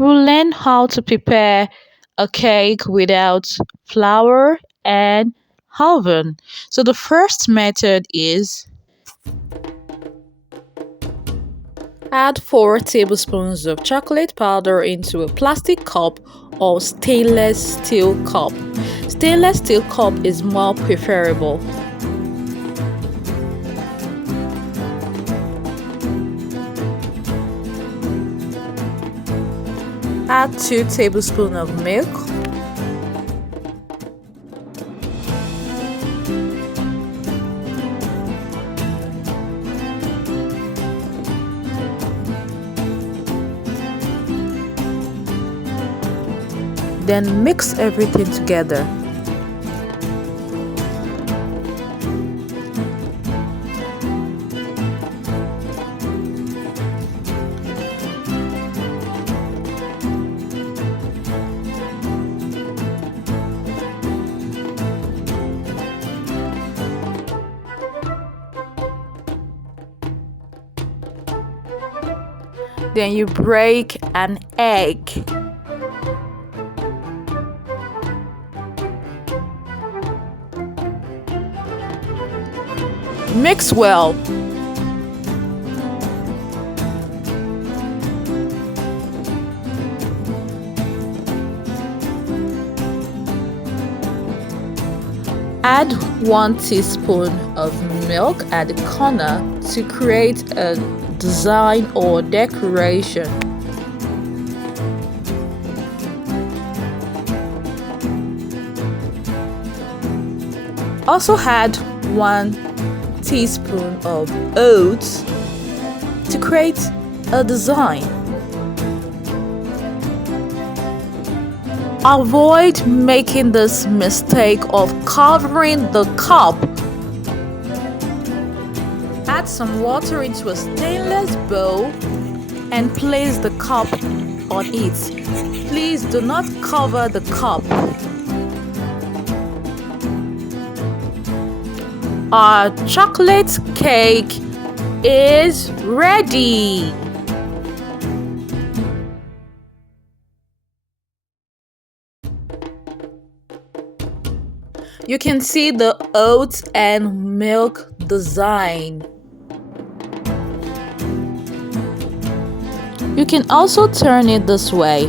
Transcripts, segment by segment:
We'll learn how to prepare a cake without flour and oven. So the first method is add 4 tablespoons of chocolate powder into a plastic cup or stainless steel cup. Stainless steel cup is more preferable. Add 2 tablespoons of milk. Then mix everything together. Then you break an egg. Mix well. Add 1 teaspoon of milk at the corner to create a design or decoration. Also add 1 teaspoon of oats to create a design. Avoid making this mistake of covering the cup. Add some water into a stainless bowl and place the cup on it. Please do not cover the cup. Our chocolate cake is ready. You can see the oats and milk design. You can also turn it this way.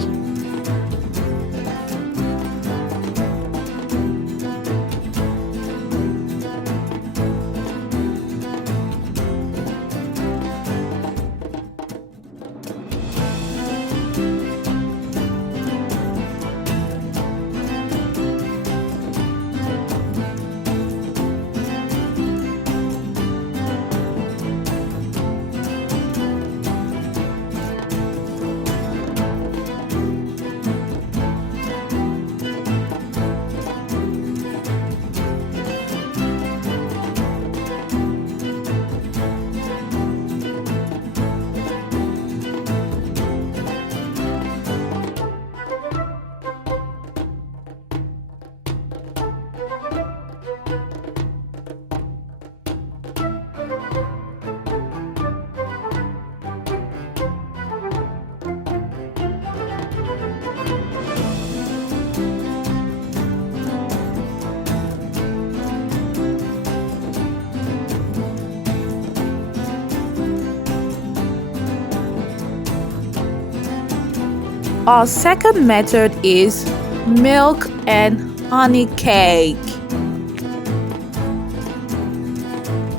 Our second method is milk and honey cake.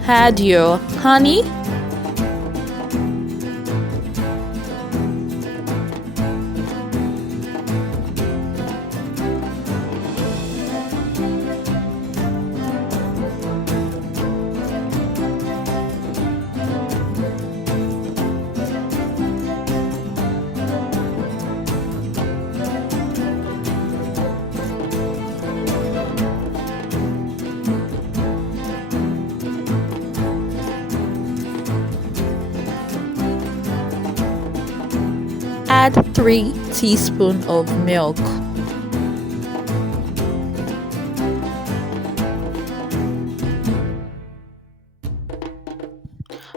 Add your honey, add 3 teaspoons of milk.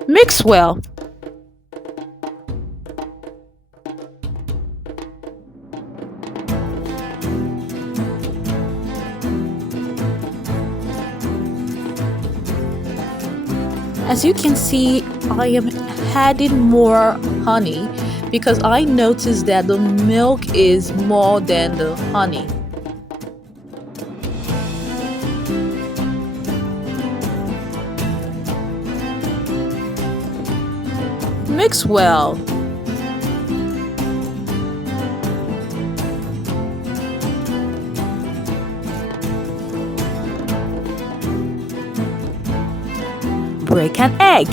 Mix well. As you can see, I am adding more honey because I noticed that the milk is more than the honey. Mix well. Break an egg.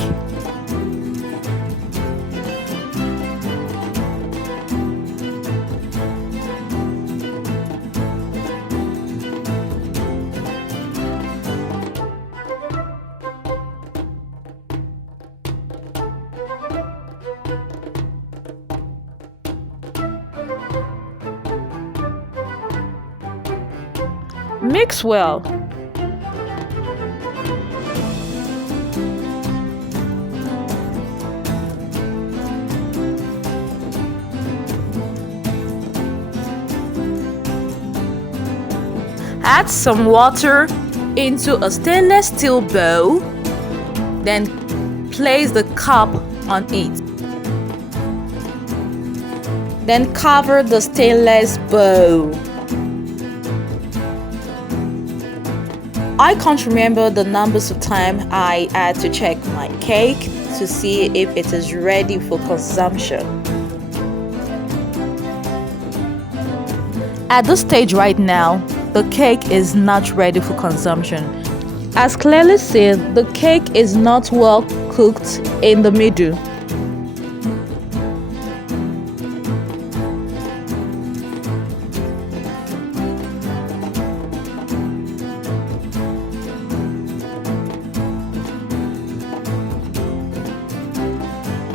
Mix well. Add some water into a stainless steel bowl, then place the cup on it. Then cover the stainless bowl. I can't remember the numbers of times I had to check my cake to see if it is ready for consumption. At this stage right now, the cake is not ready for consumption. As clearly seen, the cake is not well cooked in the middle.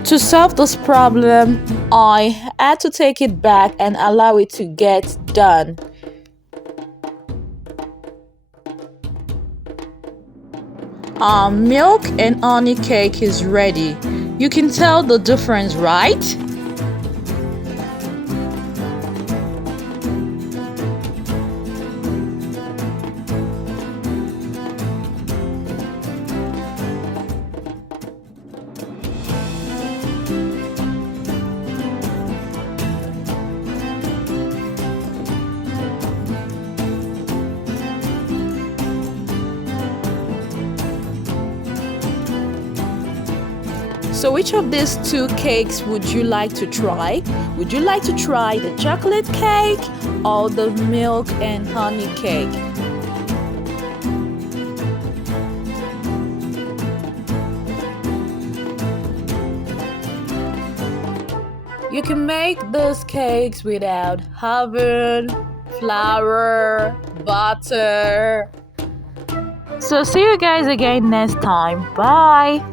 To solve this problem, I had to take it back and allow it to get done. Our milk and honey cake is ready. You can tell the difference, right? So which of these two cakes would you like to try? Would you like to try the chocolate cake or the milk and honey cake? You can make those cakes without oven, flour, butter. So see you guys again next time. Bye.